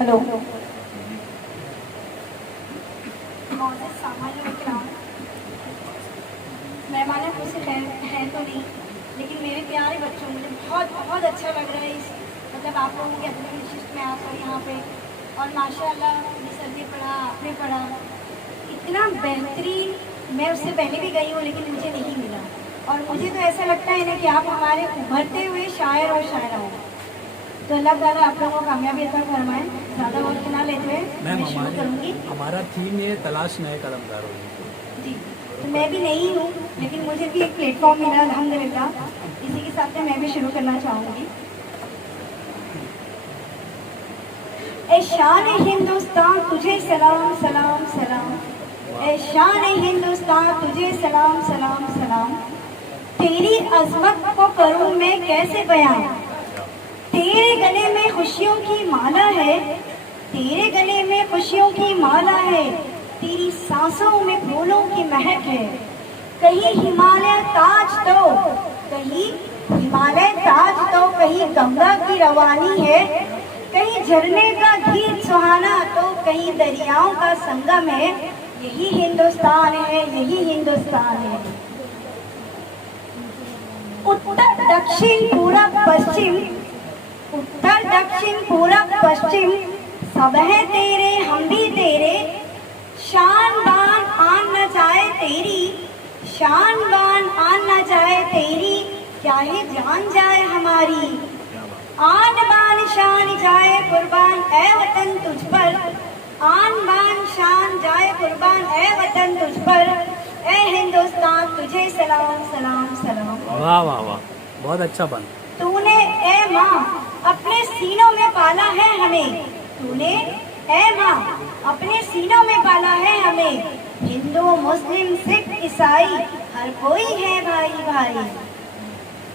Hello. मेहमान खुश हैं तो नहीं, लेकिन मेरे प्यारे बच्चों, मुझे बहुत बहुत अच्छा लग रहा है इस मतलब आप लोगों के अतिथि विशिष्ट में आकर यहाँ पे। और माशाल्लाह ये सर ने पढ़ा, आपने पढ़ा, इतना बेहतरीन। मैं उससे पहले भी गई हूँ लेकिन मुझे नहीं मिला। और मुझे तो ऐसा लगता है ना कि आप हमारे उभरते हुए शायर और शायरा हो। तो अल्लाह ताला आप लोगों को कामयाबी अता फरमाए। ज़्यादा वक्त ना लेते हुए मैं शुरू करूँगी। हमारा थीम ये तलाश नए कलमकारों जी, तो मैं भी नहीं हूँ लेकिन मुझे भी एक प्लेटफॉर्म मिला अल्हम्दुलिल्लाह। इसी के साथ मैं भी शुरू करना चाहूँगी। ए शान हिंदुस्तान तुझे सलाम सलाम सलाम, ए शान हिंदुस्तान तुझे सलाम सलाम सलाम। तेरी अजमत को करूँ मैं कैसे बयां, तेरे गले में खुशियों की माला है, तेरे गले में खुशियों की माला है, तेरी सांसों में फूलों की महक है। कहीं हिमालय ताज तो, कहीं हिमालय ताज तो, कहीं गंगा की रवानी है, कहीं झरने का गीत सुहाना तो, कहीं दरियाओं का संगम है। यही हिंदुस्तान है, यही हिंदुस्तान है। उत्तर दक्षिण पूरब पश्चिम, उत्तर दक्षिण पूरब पश्चिम, सब है तेरे हम भी तेरे। शान बान आन न जाए तेरी, शान बान आन न जाए तेरी, चाहे जान जाए हमारी। आन बान शान जाए कुर्बान ए वतन तुझ पर, आन बान शान जाए कुर्बान ए वतन तुझ पर। ए हिंदुस्तान तुझे सलाम सलाम सलाम। वाह वाह वाह, बहुत अच्छा बन। तूने ए माँ अपने सीनों में पाला है हमें, तूने ए माँ अपने सीनों में पाला है हमें। हिंदू मुस्लिम सिख ईसाई हर कोई है भाई भाई।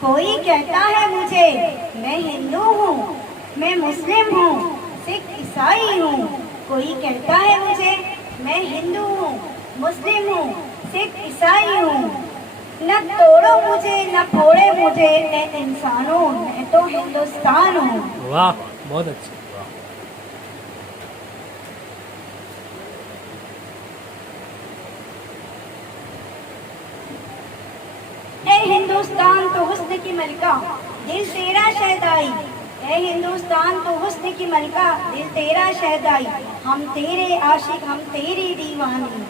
कोई कहता है मुझे मैं हिंदू हूँ, मैं मुस्लिम हूँ, सिख ईसाई हूँ। कोई कहता है मुझे मैं हिंदू हूँ, मुस्लिम हूँ, सिख ईसाई हूँ। न तोड़ो मुझे न फोड़े मुझे, ए इंसानों मैं तो हिंदुस्तान हूँ। वाह, बहुत अच्छा। ए हिंदुस्तान तो हुस्न की मलिका, दिल तेरा शहदाई। ए हिंदुस्तान तो हुस्न की मलिका, दिल तेरा शहदाई। हम तेरे आशिक, हम तेरी दीवानी।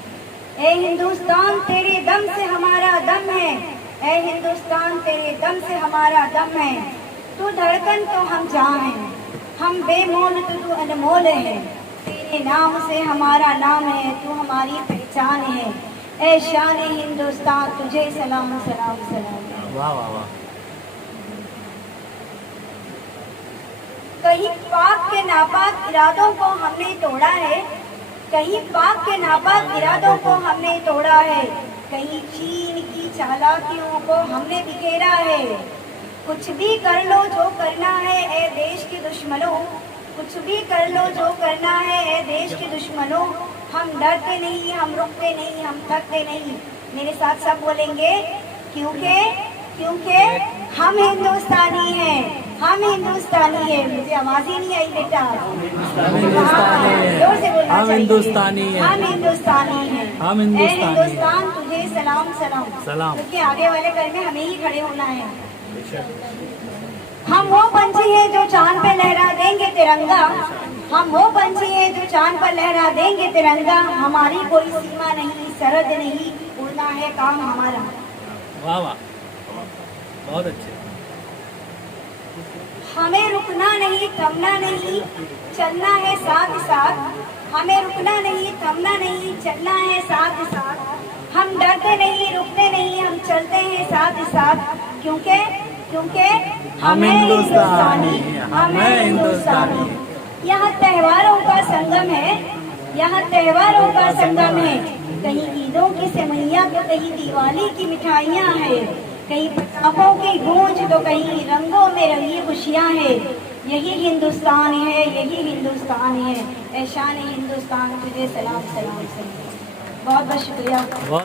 ए हिंदुस्तान तेरे दम से हमारा दम है, ए हिंदुस्तान तेरे दम से हमारा दम है। तू धड़कन तो हम जान हैं, हम बेमोल तो तू अनमोल है। तेरे नाम से हमारा नाम है, तू हमारी पहचान है। ए शान हिंदुस्तान तुझे सलाम सलाम सलाम। वाह वाह वाह। कहीं पाक के नापाक इरादों को हमने तोड़ा है, कहीं पाक के नापाक इरादों को हमने तोड़ा है। कहीं चीन की चालाकियों को हमने बिखेरा है। कुछ भी कर लो जो करना है ए देश के दुश्मनों, कुछ भी कर लो जो करना है ए देश के दुश्मनों। हम डरते नहीं, हम रुकते नहीं, हम थकते नहीं। मेरे साथ सब बोलेंगे, क्योंकि क्योंकि हम हिंदुस्तानी हैं, हम हिंदुस्तानी हैं। मुझे आवाज ही नहीं आई बेटा। हम हिंदुस्तानी हैं, जोर से बोलना हम चाहिए। हिंदुस्तानी हैं, हम हिंदुस्तानी हैं, हम हिंदुस्तानी हैं। हिंदुस्तान तुझे सलाम सलाम सलाम। क्योंकि आगे वाले घर में हमें ही खड़े होना है। हम वो पंछी हैं जो चांद पे लहरा देंगे तिरंगा, हम वो पंछी हैं जो चांद पर लहरा देंगे तिरंगा। हमारी कोई सीमा नहीं, सरहद नहीं, उड़ना है काम हमारा। वाह वाह, बहुत अच्छे। हमें रुकना नहीं, थमना नहीं, चलना है साथ साथ। हमें रुकना नहीं, थमना नहीं, चलना है साथ साथ। हम डरते नहीं, रुकते नहीं, हम चलते हैं साथ साथ। क्योंकि क्योंकि हम हिंदुस्तानी, हम हिंदुस्तानी। यहाँ त्योहारों का संगम है, यहाँ त्योहारों का संगम है। कहीं ईदों की सेवइयाँ तो कहीं दिवाली की मिठाइयाँ हैं, कहीं पटाखों की गूंज तो कहीं रंगों में रंगी खुशियाँ हैं। यही हिंदुस्तान है, यही हिंदुस्तान है। ऐशान हिंदुस्तान तुझे सलाम सलाम सलाम। बहुत बहुत शुक्रिया।